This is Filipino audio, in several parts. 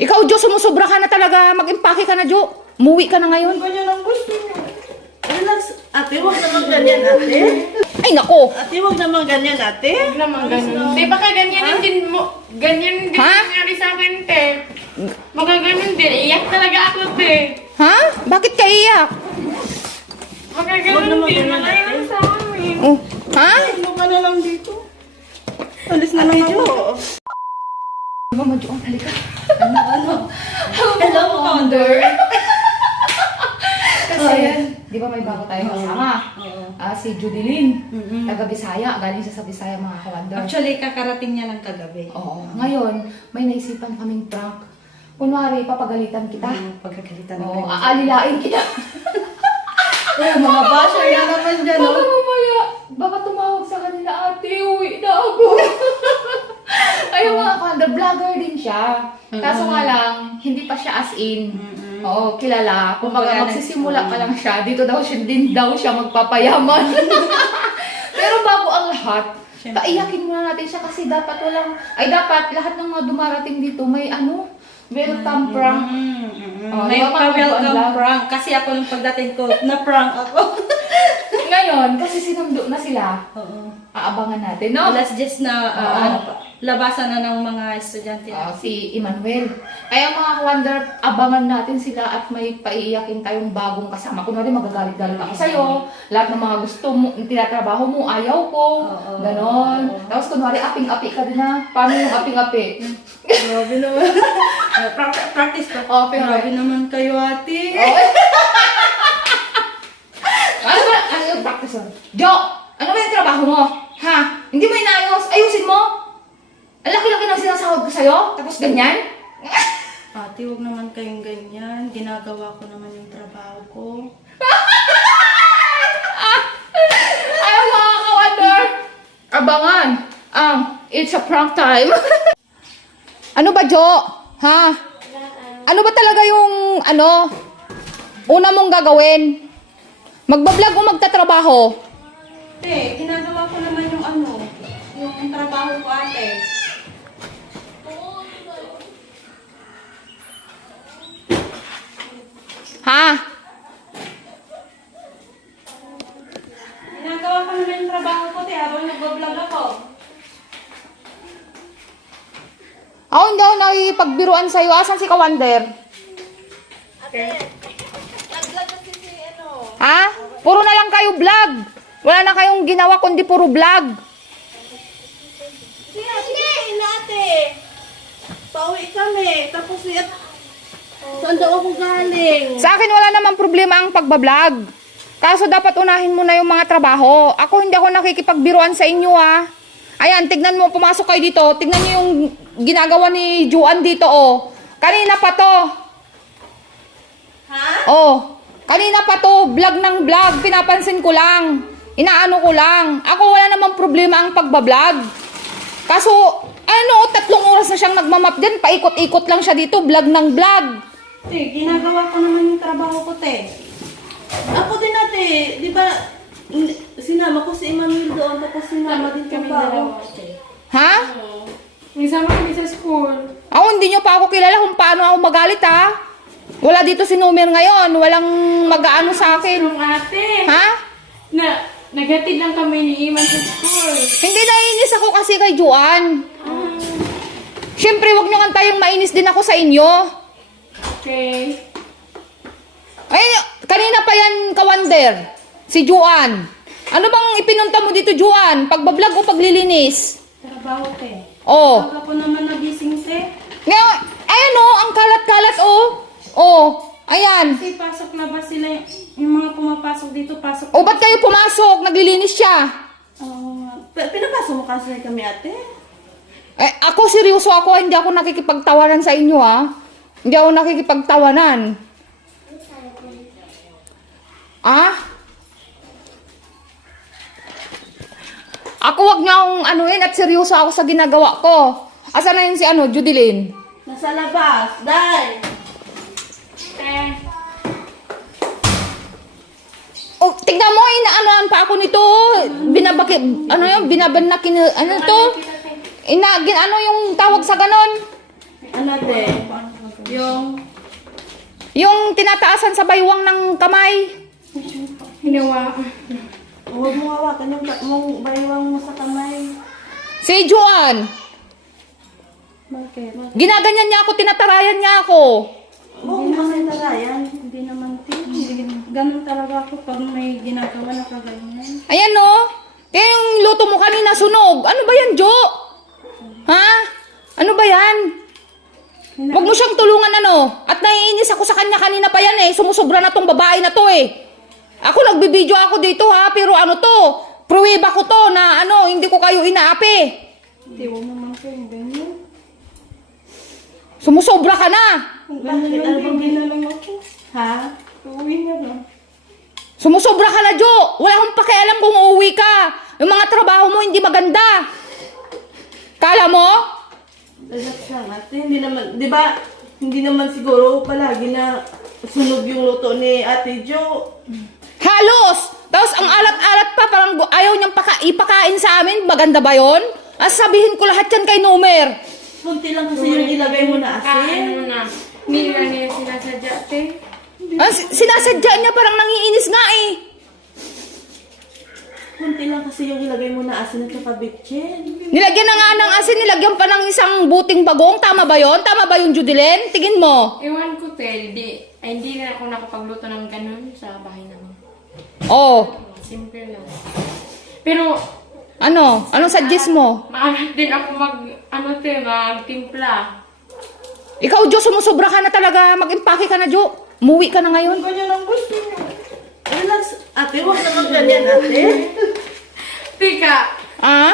Ikaw, Jo, sumusobra ka na talaga. Mag-impake ka na, Jo. Umuwi ka na ngayon. Ganyan ang gusto niyo. Relax. Ate, huwag naman ganyan, ate. Ay, nako. Ate, huwag naman ganyan, ate. Huwag naman ganun. Di baka ganyan din mo. Ganyan din Ha? nangyari sa akin, te. Baka ganun din. Iyak talaga ako, te. Ha? Bakit ka iyak? Baka Huwag ganun naman din. ganyan, Malayo ate. sa amin. Oh. Ha? Ano ka na lang dito? Alis na lang ako. Mama Jo, halika. Hello, Founder. Kasi, di ba may bago tayong kasama? Si Judilyn. Taga Bisaya. Galing siya sa Bisaya, mga kawander. Actually, kakarating niya lang kagabi. Oo. Ngayon, may naisipan kaming prank. Kunwari, papagalitan kita. Pagkakalitan ng Oo, aalilain kita. mga basher na naman dyan, Baka no? mamaya, baka tumawag sa kanila, ate, uwi na ako. Ayun mga kawander, vlogger din siya. Kaso nga lang, hindi pa siya as in. Oo, kilala. Kumbaga, magsisimula pa lang siya. Dito daw siya, din daw siya magpapayaman. Pero bago ang lahat, paiyakin muna natin siya kasi dapat dapat lahat ng mga dumarating dito may welcome prank. Oh, May di ba, mga pa-welcome vlog? prank. Kasi ako nung pagdating ko, na-prank ako. Ngayon, kasi sinundo na sila, Oo. aabangan natin, no? Alas 10 na, Oo. labasan na ng mga estudyante. Si Emmanuel. Kaya mga ka-wonder, abangan natin sila at may paiiyakin tayong bagong kasama. Kunwari magagalit-galit ako sa'yo, lahat ng mga gusto mo, tinatrabaho mo, ayaw ko, ganon. Tapos kunwari, aping-api ka din ha. Paano yung aping-api? Grabe naman. Practice pa. Okay, Grabe naman kayo, ate. Ano yung practice mo? Jo! Ano ba yung trabaho mo? Ha? Hindi mo inaayos? Ayusin mo! Ang laki-laki ng sinasahod ko sa'yo, tapos ganyan? Ate, huwag naman kayong ganyan. Ginagawa ko naman yung trabaho ko. Ayaw mga ka-wonder! Abangan! It's a prank time! Ano ba, Jo? Ha? Ano ba talaga yung, una mong gagawin? Magbablog o magtatrabaho? Ate, ginagawa ko naman yung trabaho ko, ate. Ha? Ginagawa ko naman yung trabaho ko, te, habang nagbablog ako. Ako hindi ako nakikipagbiruan sa'yo. Asan si Kawander? Ha? Puro na lang kayo vlog. Wala na kayong ginawa kundi puro vlog. Sige, ate. Pauwi kami. Tapos saan daw ako galing? Sa akin wala namang problema ang pagbablog. Kaso dapat unahin mo na yung mga trabaho. Ako hindi ako nakikipagbiruan sa inyo ha. Ayan, tignan mo, pumasok kayo dito. Tignan niyo yung ginagawa ni Juan dito, oh. Kanina pa to. Ha? Oh, kanina pa to, vlog ng vlog. Pinapansin ko lang. Inaano ko lang. Ako wala namang problema ang pagbablog. Kaso, 3 oras na siyang nagmamap dyan. Paikot-ikot lang siya dito, vlog ng vlog. Te, ginagawa ko naman yung trabaho ko, te. Ako din, ate. Di ba, sinama ko si Emmanuel doon. Tapos sinama din Kami pa ako. dalawa, te. Ha? Isama kami sa school. Ako hindi nyo pa ako kilala kung paano ako magalit ha. Wala dito si Numer ngayon. Walang mag-aano sa akin. Yung ate. Ha? Naghatid lang kami ni Iman sa school. Hindi, naiinis ako kasi kay Juan. Siyempre, wag nyo nga tayong mainis din ako sa inyo. Okay. Ay, kanina pa yan, Kawander. Si Juan. Ano bang ipinunta mo dito, Juan? Pagbablog o paglilinis? Trabaho, te. Oh. Pag ako naman nagising, te. Ngayon, ayan oh, ang kalat-kalat oh. Oh, ayan. Kasi pasok na ba sila, yung mga pumapasok dito, pasok. O, ba't kayo pumasok? Naglilinis siya. Pinapasok mo kasi kami, ate. Ako seryoso ako, hindi ako nakikipagtawanan sa inyo ha. Hindi ako nakikipagtawanan. Ah? Ako wag niya akong anuin at seryoso ako sa ginagawa ko. Asa na yun si Judilyn? Nasa labas. Dai. Te. Oh, tignan mo, inaanoan pa ako nito. Binaban na ano to? Ano yung tawag sa ganon? Ano ate? Yung tinataasan sa baywang ng kamay. Hinawa. Huwag mo hawakan yung mong baywang mo sa kamay. Si Joan. Bakit? Ginaganyan niya ako, tinatarayan niya ako. Huwag mo kasi tarayan. Hindi naman, te. Ganun talaga ako pag may ginagawa na kaganyan. Ayan no. Kaya yung luto mo kanina sunog. Ano ba yan, Jo? Ha? Ano ba yan? Huwag mo siyang tulungan ano. At naiinis ako sa kanya kanina pa yan eh. Sumusobra na tong babae na to eh. Ako nagbibideo ako dito ha. Pero ano to? Pruweba ko to na ano, hindi ko kayo inaapi. Te, huwag naman kayong ganyan. Sumusobra ka na. Bakit? Ano bang Hindi na lang ako. Ha? Uwi na lang. Sumusobra ka na, Jo. Wala akong pakialam kung uuwi ka. Yung mga trabaho mo hindi maganda. Kala mo? Relax lang ate. Hindi naman, di ba? Hindi naman siguro palagi na sunog yung luto ni Ate Jo. Halos! Tapos ang alat-alat pa, parang ayaw niyang ipakain sa amin. Maganda ba yon? Sabihin ko lahat yan kay Nomer. Kunti lang kasi yung ilagay mo na asin. Ano na. Hindi nga niya sinasadya, te. Sinasadya niya, parang nangiinis nga eh. Kunti lang kasi yung ilagay mo na asin at saka bitchin. Nilagyan na nga ng asin, nilagyan pa ng isang buting bagong. Tama ba yon? Tama ba yung Judeline? Tingin mo. Ewan ko, te. Hindi na ako nakapagluto ng ganun sa bahay namin. Oh, Simple lang. Pero, ano? Anong suggest mo? maalat din ako magtimpla. Ikaw, Jo, sumusobra ka na talaga. Mag-impake ka na, Jo. Umuwi ka na ngayon. Ganyan ang gusto niyo. Relax. Ate, huwag naman ganyan ate. Tika, Ah?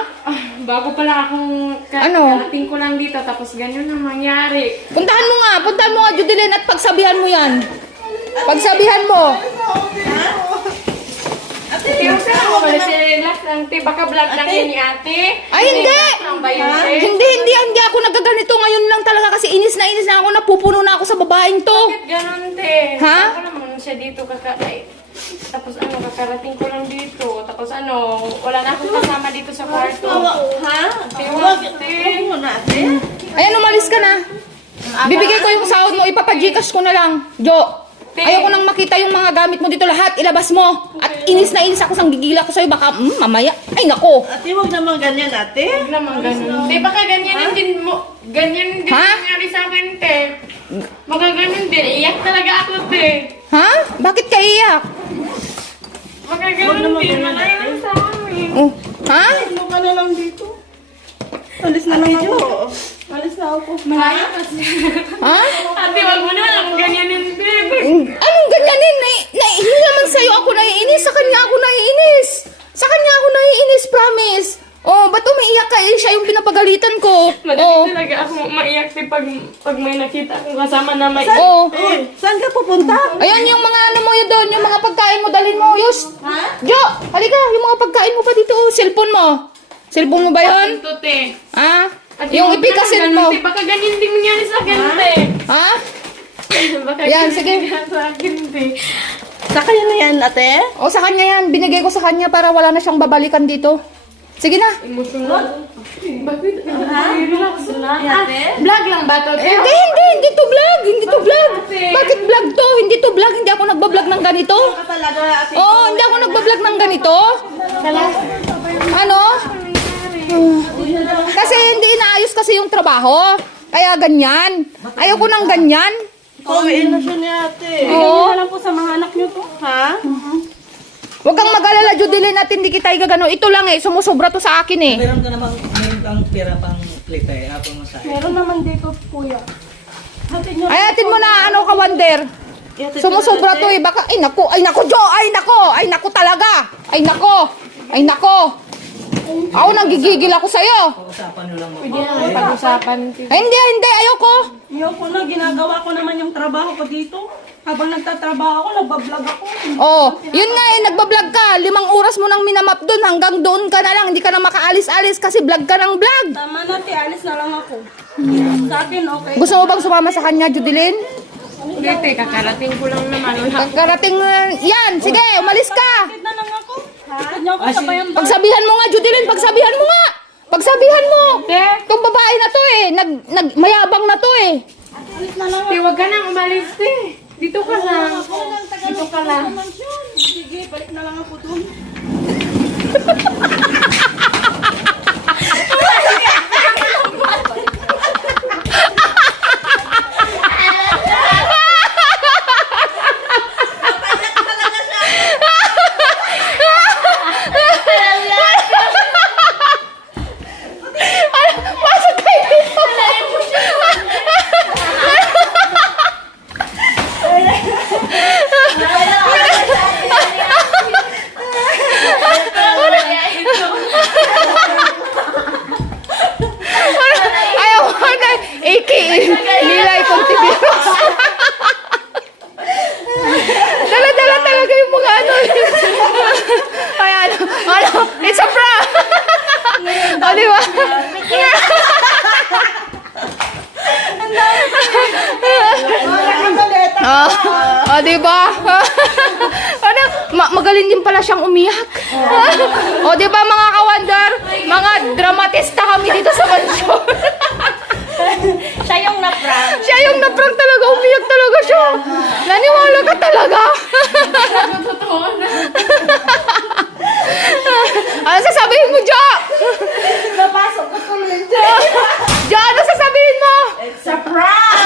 bago pala akong Ano? karating ko lang dito, tapos ganyan ang mangyari. Puntahan mo nga, Judeline, at pagsabihan mo yan. Pagsabihan mo. Ate, yung saan mo pala relax lang, te. Baka vlog lang yan ni ate. Ay, hindi! Relax lang ba yun, te? Hindi ako nagaganito ngayon lang talaga kasi inis na ako, napupuno na ako sa babaeng to. Bakit ganun, te? Ha? Ako naman siya dito tapos kakarating ko lang dito. Tapos wala na akong kasama dito sa kwarto. Ha? Huwag, te. Huwag mo na ate. Ayan, umalis ka na. Bibigay ko yung sahod mo, ipapagcash ko na lang. Jo, ayoko nang makita yung mga gamit mo dito lahat, ilabas mo. At inis na inis ako, sang gigila ko sa'yo, baka mamaya. Ay, nako. Ate, huwag naman ganyan ate. Huwag naman ganun. Te, baka ganyan din ganyan din Ha? nangyari sa akin, te. Baka ganun din. Iyak talaga ako, te. Ha? Bakit ka iyak? Baka Huwag ganun naman din. ganyan, Malayo ate. sa amin. Oh, ha? Ano ka na lang dito? Alis na lang Ate ako. Jo. Alis na ako. Malayo kasi. Ha? Ate, wag mo naman akong ganyanin, te. Anong ganyanin? Hindi naman sa'yo ako naiinis, sa kanya ako naiinis. Sa kanya ako naiinis, promise. Oh, ba't umiiyak ka? Siya yung pinapagalitan ko. Madali talaga ako maiyak, te, pag may nakita akong kasama na may... Oh. Uy, saan ka pupunta? Ayan yung mga ano mo yun doon, yung mga pagkain mo, dalhin mo, Yus. Ha? Jo, halika, yung mga pagkain mo pa dito, cellphone mo. Cellphone mo ba yun? Ito, te. Ha? Ate, Yung wag ipikasin naman mo. ganun, te. Baka ganyan din mangyari sa akin, te. Ha? Baka Yan, ganyan sige. din sa akin, te. Sa kanya na yan ate? O, sa kanya yan. Binigay ko sa kanya para wala na siyang babalikan dito. Sige na. Emotional. Bakit? Relax lang. Ate? Vlog lang ba to, te? Hindi to vlog. Hindi to vlog. Ate? Bakit vlog to? Hindi to vlog. Hindi ako nagbablog ng ganito. Ka talaga ate. Oo, hindi ako nagbablog ng ganito. Ano? Kasi hindi inaayos kasi yung trabaho. Kaya ganyan. Ayoko ng ganyan. Pauwiin na siya ni ate. Oo. Alam po sa mga anak niyo to. Ha? Huwag kang mag-alala, Judeline, at hindi kita igagano. Ito lang eh, sumusobra to sa akin eh. Meron kang pera pang plate eh, habang masaya. Meron naman dito, kuya. Hatid niyo. Ay, atin mo na, ano ka, Wonder. Sumusobra to eh. Baka, ay nako, Jo! Ay nako talaga! Ay nako! Ako nanggigigil ako sa'yo. Pag-usapan nyo lang mo. Pwede naman pag-usapan, te. Ay, hindi, ayoko. Ayoko na, ginagawa ko naman yung trabaho ko dito. Habang nagtatrabaho ako, nagbablog ako. Oh, yun nga eh, nagbablog ka. 5 oras mo nang minamap doon, hanggang doon ka na lang. Hindi ka na makaalis-alis kasi vlog ka ng vlog. Tama na, alis na lang ako. Sa akin, okay. Gusto mo bang sumama sa kanya, Judeline? Hindi, te. Kakarating ko lang naman. Pagkarating, yan, sige, umalis ka. Hatid na lang ako. Hatid niyo ako sa bayan. Pagsabihan mo nga, Judeline, pagsabihan mo nga. Pagsabihan mo. Itong babae na to eh. Mayabang na to eh. Te, wag ka nang umalis, te. Dito ka lang. Dito ka lang. Sige, balik na lang ako dun. Pasok kayo dito. Ayaw ko na. A.K.A. Nilay Contivirus. Dala-dala talaga yung mga ano. Ay, ano, it's a prank. O, di ba? O, di ba? Ano, magaling din pala siyang umiyak. O, di ba mga ka-wonder? Mga dramatista kami dito sa mansyon. Siya yung na-prank. Siya yung na-prank talaga, umiyak talaga siya. Naniwala ka talaga. Totoo na. Ano sasabihin mo, Jo? Napasok ko tuloy dyan. Jo, ano sasabihin mo? It's a prank!